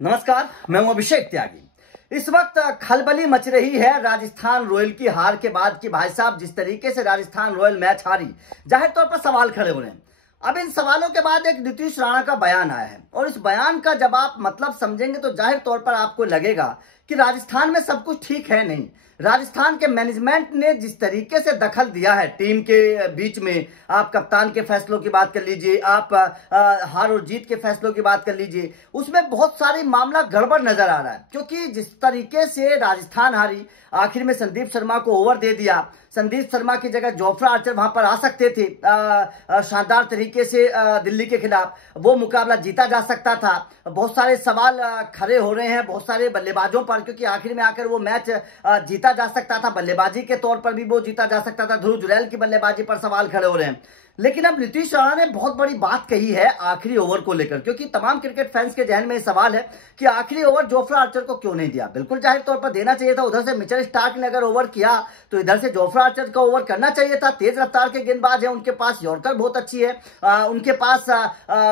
नमस्कार, मैं हूं अभिषेक त्यागी। इस वक्त खलबली मच रही है राजस्थान रॉयल की हार के बाद कि भाई साहब जिस तरीके से राजस्थान रॉयल मैच हारी, जाहिर तौर पर सवाल खड़े हो रहे हैं। अब इन सवालों के बाद एक नीतीश राणा का बयान आया है और इस बयान का जब आप मतलब समझेंगे तो जाहिर तौर पर आपको लगेगा कि राजस्थान में सब कुछ ठीक है नहीं। राजस्थान के मैनेजमेंट ने जिस तरीके से दखल दिया है टीम के बीच में, आप कप्तान के फैसलों की बात कर लीजिए, आप हार और जीत के फैसलों की बात कर लीजिए, उसमें बहुत सारी मामला गड़बड़ नजर आ रहा है। क्योंकि जिस तरीके से राजस्थान हारी, आखिर में संदीप शर्मा को ओवर दे दिया, संदीप शर्मा की जगह जोफ्रा आर्चर वहां पर आ सकते थे, शानदार तरीके से दिल्ली के खिलाफ वो मुकाबला जीता जा सकता था। बहुत सारे सवाल खड़े हो रहे हैं बहुत सारे बल्लेबाजों पर, क्योंकि आखिर में आकर वो मैच जीता जा सकता था, बल्लेबाजी के तौर पर भी वो जीता जा सकता था। ध्रुव जुरैल की बल्लेबाजी पर सवाल खड़े हो रहे हैं। लेकिन अब नीतीश राणा ने बहुत बड़ी बात कही है आखिरी ओवर को लेकर, क्योंकि तमाम क्रिकेट फैंस के जहन में सवाल है कि आखिरी ओवर जोफ्रा आर्चर को क्यों नहीं दिया। बिल्कुल जाहिर तौर पर देना चाहिए था। उधर से मिचेल स्टार्क ने अगर ओवर किया तो इधर से जोफ्रा आर्चर का ओवर करना चाहिए था। तेज रफ्तार के गेंदबाज है, उनके पास यॉर्कर बहुत अच्छी है, उनके पास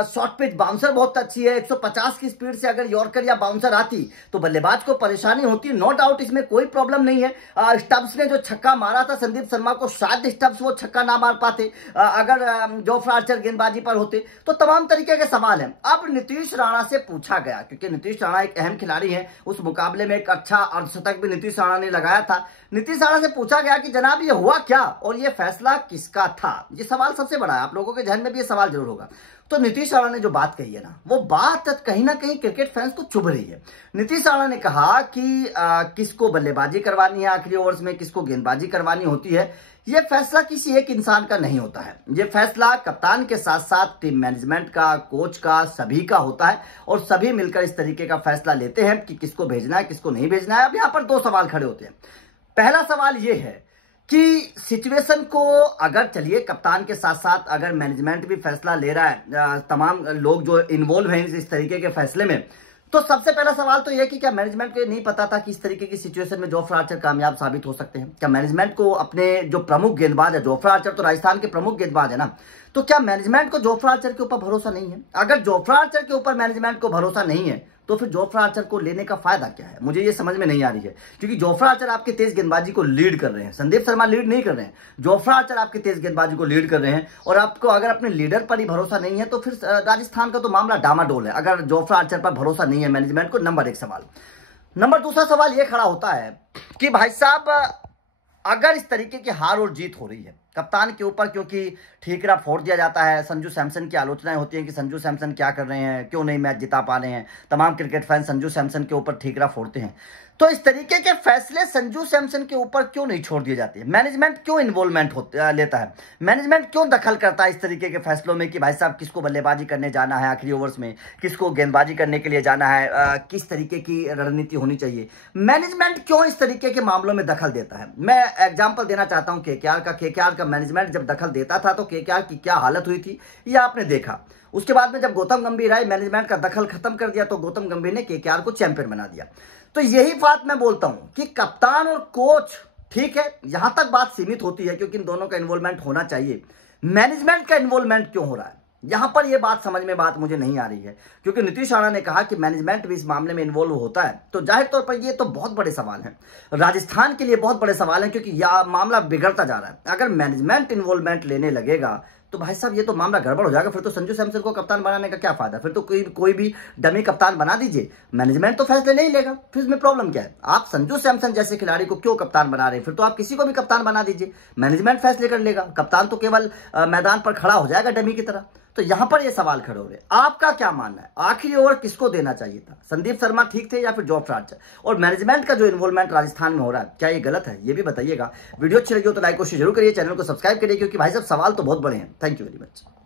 शॉर्ट पिच बाउंसर बहुत अच्छी है। 150 की स्पीड से अगर यॉर्कर या बाउंसर आती तो बल्लेबाज को परेशानी होती, नो डाउट, इसमें कोई प्रॉब्लम नहीं है। स्टब्स ने जो छक्का मारा था संदीप शर्मा को, शायद स्टब्स वो छक्का ना मार पाते अगर जोफ्रा आर्चर गेंदबाजी पर होते। तो तमाम तरीके के सवाल हैं। अब नीतीश राणा से पूछा गया, क्योंकि नीतीश राणा एक अहम खिलाड़ी है, उस मुकाबले में एक अच्छा अर्धशतक भी नीतीश राणा ने लगाया था। नीतीश राणा से पूछा गया कि जनाब ये हुआ क्या और ये फैसला किसका था। ये सवाल सबसे बड़ा है, आप लोगों के जहन में भी ये सवाल जरूर होगा। तो नीतीश राणा ने जो बात कही है ना, वो बात कहीं ना कहीं क्रिकेट फैंस को चुभ रही है। नीतीश राणा ने कहा कि किसको बल्लेबाजी करवानी है आखिरी ओवर्स में, किसको गेंदबाजी करवानी होती है, यह फैसला किसी एक इंसान का नहीं होता है। यह फैसला कप्तान के साथ साथ टीम मैनेजमेंट का, कोच का, सभी का होता है और सभी मिलकर इस तरीके का फैसला लेते हैं कि किसको भेजना है किसको नहीं भेजना है। अब यहां पर दो सवाल खड़े होते हैं। पहला सवाल यह है कि सिचुएशन को अगर, चलिए कप्तान के साथ साथ अगर मैनेजमेंट भी फैसला ले रहा है, तमाम लोग जो इन्वॉल्व हैं इस तरीके के फैसले में, तो सबसे पहला सवाल तो यह कि क्या मैनेजमेंट को नहीं पता था कि इस तरीके की सिचुएशन में जोफ्रा आर्चर कामयाब साबित हो सकते हैं? क्या मैनेजमेंट को अपने जो प्रमुख गेंदबाज है, जोफ्रा आर्चर तो राजस्थान के प्रमुख गेंदबाज है ना, तो क्या मैनेजमेंट को जोफ्रा आर्चर के ऊपर भरोसा नहीं है? अगर जोफ्रा आर्चर के ऊपर मैनेजमेंट को भरोसा नहीं है तो फिर जोफ्रा आर्चर को लेने का फायदा क्या है? मुझे ये समझ में नहीं आ रही है। क्योंकि जोफ्रा आर्चर आपके तेज गेंदबाजी को लीड कर रहे हैं, संदीप शर्मा लीड नहीं कर रहे हैं, जोफ्रा आर्चर आपकी तेज गेंदबाजी को लीड कर रहे हैं। और आपको अगर अपने लीडर पर ही भरोसा नहीं है तो फिर राजस्थान का तो मामला डामाडोल है, अगर जोफ्रा आर्चर पर भरोसा नहीं है मैनेजमेंट को। नंबर एक सवाल। नंबर दूसरा सवाल यह खड़ा होता है कि भाई साहब अगर इस तरीके की हार और जीत हो रही है कप्तान के ऊपर, क्योंकि ठीकरा फोड़ दिया जाता है, संजू सैमसन की आलोचनाएं होती हैं कि संजू सैमसन क्या कर रहे हैं, क्यों नहीं मैच जिता पा रहे हैं, तमाम क्रिकेट फैन संजू सैमसन के ऊपर ठीकरा फोड़ते हैं। तो इस तरीके के फैसले संजू सैमसन के ऊपर क्यों नहीं छोड़ दिए जाते? मैनेजमेंट क्यों इन्वॉल्वमेंट लेता है? मैनेजमेंट क्यों दखल करता है इस तरीके के फैसलों में कि भाई साहब किसको बल्लेबाजी करने जाना है आखिरी ओवर्स में, किसको गेंदबाजी करने के लिए जाना है, किस तरीके की रणनीति होनी चाहिए? मैनेजमेंट क्यों इस तरीके के मामलों में दखल देता है? मैं एग्जाम्पल देना चाहता हूं केकेआर का मैनेजमेंट जब दखल देता था तो केकेआर की क्या हालत हुई थी ये आपने देखा। उसके बाद में जब गौतम गंभीर आए, मैनेजमेंट का दखल खत्म कर दिया तो गौतम गंभीर ने केकेआर को चैंपियन बना दिया। तो यही बात मैं बोलता हूं कि कप्तान और कोच, ठीक है, यहां तक बात सीमित होती है क्योंकि इन दोनों का इन्वॉल्वमेंट होना चाहिए। मैनेजमेंट का इन्वॉल्वमेंट क्यों हो रहा है? यहां पर यह बात समझ में मुझे नहीं आ रही है। क्योंकि नीतीश राणा ने कहा कि मैनेजमेंट भी इस मामले में इन्वॉल्व होता है, तो जाहिर तौर पर यह तो बहुत बड़े सवाल हैं, राजस्थान के लिए बहुत बड़े सवाल हैं, क्योंकि यह मामला बिगड़ता जा रहा है। अगर मैनेजमेंट इन्वॉल्वमेंट लेने लगेगा तो भाई साहब ये तो मामला गड़बड़ हो जाएगा। फिर तो संजू सैमसन को कप्तान बनाने का क्या फायदा? फिर तो कोई भी डमी कप्तान बना दीजिए, मैनेजमेंट तो फैसले नहीं लेगा। फिर इसमें प्रॉब्लम क्या है? आप संजू सैमसन जैसे खिलाड़ी को क्यों कप्तान बना रहे हैं? फिर तो आप किसी को भी कप्तान बना दीजिए, मैनेजमेंट फैसले कर लेगा, कप्तान तो केवल मैदान पर खड़ा हो जाएगा डमी की तरह। तो यहां पर ये सवाल खड़े हो रहे हैं। आपका क्या मानना है, आखिरी ओवर किसको देना चाहिए था? संदीप शर्मा ठीक थे या फिर जोफ्रा आर्चर? और मैनेजमेंट का जो इन्वॉल्वमेंट राजस्थान में हो रहा है, क्या ये गलत है? ये भी बताइएगा। वीडियो अच्छी लगी हो तो लाइक और शेयर जरूर करिए, चैनल को सब्सक्राइब करिए, क्योंकि भाई साहब सवाल तो बहुत बड़े हैं। Thank you very much.